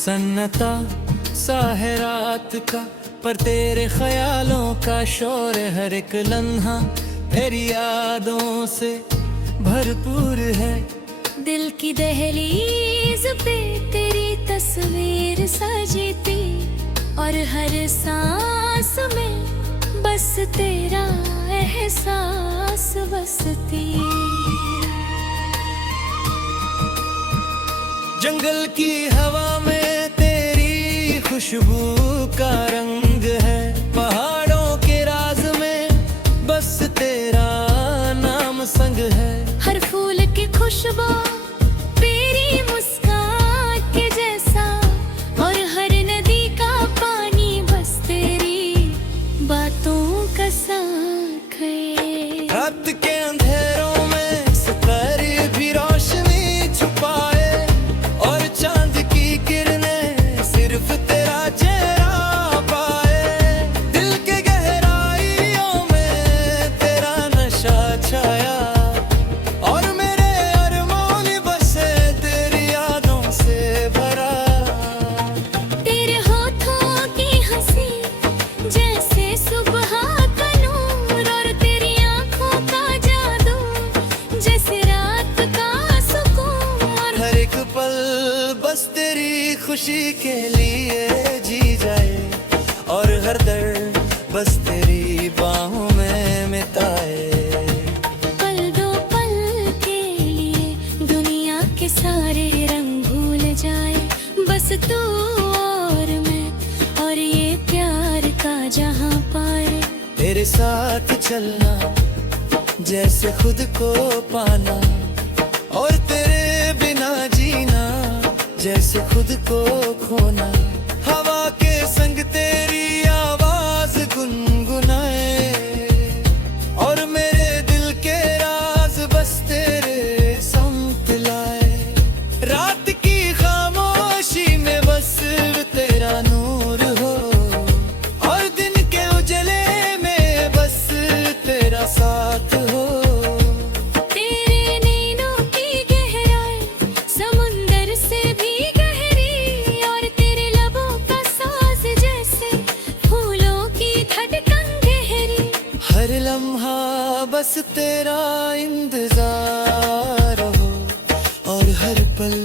सन्नता सा है रात का, पर तेरे ख्यालों का शोर है। हर एक लम्हा तेरी यादों से भरपूर है। दिल की दहलीज पे तेरी तस्वीर सजी थी, और हर सांस में बस तेरा एहसास बसती। जंगल की हवा में तेरी खुशबू का रंग है। पहाड़ों के राज में बस तेरा नाम संग है। हर फूल की खुशबू तेरी मुस्कान के जैसा, और हर नदी का पानी बस तेरी बातों का साथ है। रात के अंधेरों में सितारे भी रोशनी छुपाए, और चांद की किरणें सिर्फ तेरा चेहरा पाए। दिल के गहराइयों में तेरा नशा छाया, और मेरे अरमान बसे तेरी यादों से भरा। तेरे होठों की हंसी जैसे सुबह का नूर, और तेरी आंखों का जादू जैसे रात का सुकून। हर एक पल बस तेरी खुशी के लिए जी जाए, और हर दर्द बस तेरी बाहों में मिटाए। पल दो पल के लिए दुनिया के सारे रंग भूल जाए, बस तू और मैं, और ये प्यार का जहां पाए। तेरे साथ चलना जैसे खुद को पाना, और तेरे बिना जीना जैसे खुद को खोना। हवा के संग तेरी आवाज गुनगुनाए, और मेरे दिल के राज बस तेरे संग लाए। रात की खामोशी में बस तेरा नूर हो, और दिन के उजले में बस तेरा साथ हो। तेरे नैनों की गहराई समुंदर से भी गहरी, और तेरे लबों का साज जैसे फूलों की धड़कन गहरी। हर लम्हा बस तेरा इंतजार हो, और हर पल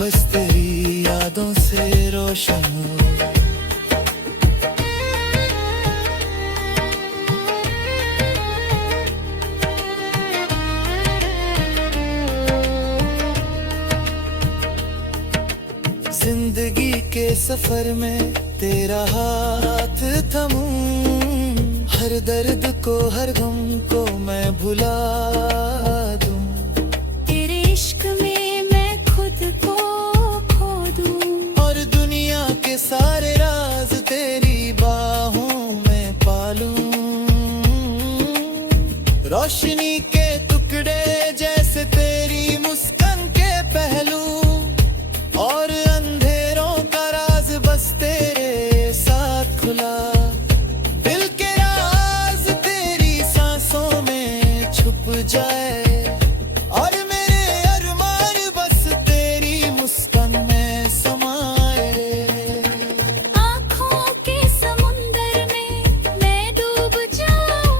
बस तेरी यादों से रोशन हो। जिंदगी के सफर में तेरा हाथ थमूं, हर दर्द को हर गम को मैं भुला दूं। तेरे इश्क में मैं खुद को खो दूं, और दुनिया के सारे राज तेरी बाहों में पालूं। रोशनी के टुकड़े जैसे तेरी मुस्कान के पहलू, और अंधेरों का राज बस तेरे साथ खुला। दिल के राज तेरी सांसों में छुप जाए, और मेरे अरमान बस तेरी मुस्कान में समाए। आँखों के समुंदर में मैं डूब जाऊं,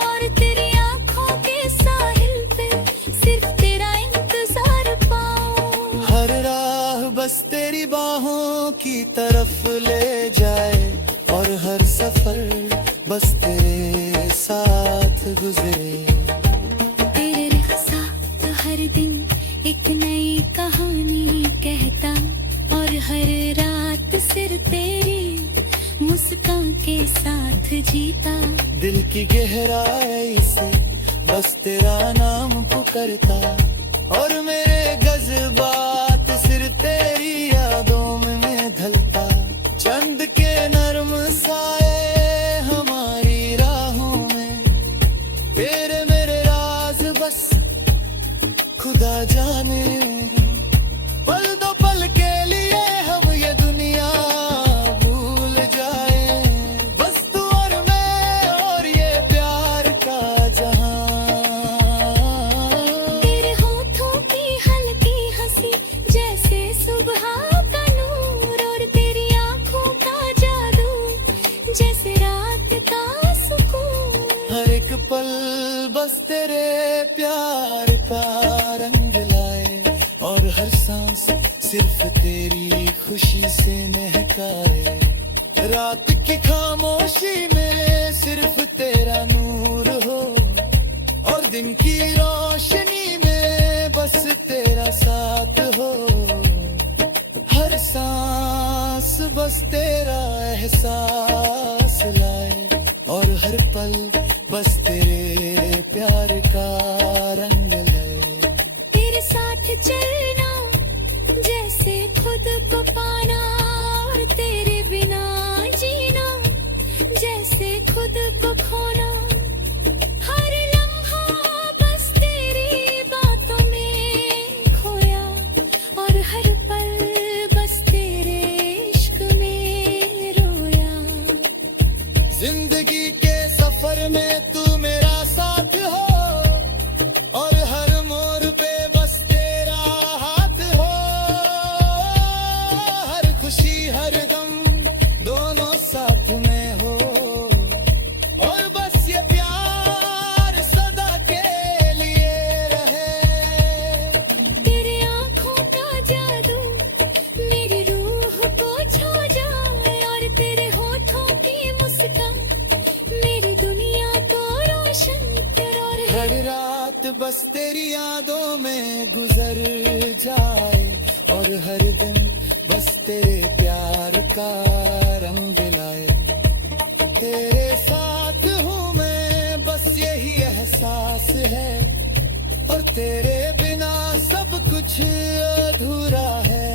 और तेरी आँखों के साहिल पे सिर्फ तेरा इंतजार पाऊं। हर राह बस तेरी बाहों की तरफ ले जाए, और हर सफर बस तेरे साथ गुजरे। तेरे साथ हर दिन एक नई कहानी कहता, और हर रात सिर्फ तेरी मुस्कान के साथ जीता। दिल की गहराई से बस तेरा नाम पुकारता, और मेरे जज्बात सिर्फ तेरी यादों में ढलता। चंद के नर्म साए हमारी राहों में, तेरे मेरे राज बस खुदा जाने। पल दो पल के लिए हम ये दुनिया भूल जाए, बस तू और मैं, और ये प्यार का जहां। तेरे होठों की हल्की और हर सांस सिर्फ तेरी खुशी से महकाए। रात की खामोशी में सिर्फ तेरा नूर हो, और दिन की रोशनी में बस तेरा साथ हो। हर सांस बस तेरा एहसास लाए, और हर पल बस तेरे प्यार का रंग लाए। तेरे साथ चलना जैसे खुद को पाना, और तेरे बिना जीना जैसे खुद को खोना। हर लम्हा बस तेरी बातों में खोया, और हर पल बस तेरे इश्क में रोया। जिंदगी के सफर में तू मेरा साथ हो, और हर मोड़ पे बस तेरा हाथ हो। हर खुशी हर गम दोनों साथ में हो, और बस ये प्यार सदा के लिए रहे। तेरे आँखों का जादू मेरी रूह को छू जाए, और तेरे होठों की मुस्कान मेरी दुनिया को रोशन कर। और हर रात बस तेरी यादों में गुजर जाए, और हर दिन बस तेरे प्यार का रंग लाए। तेरे साथ हूँ मैं बस यही एहसास है, और तेरे बिना सब कुछ अधूरा है।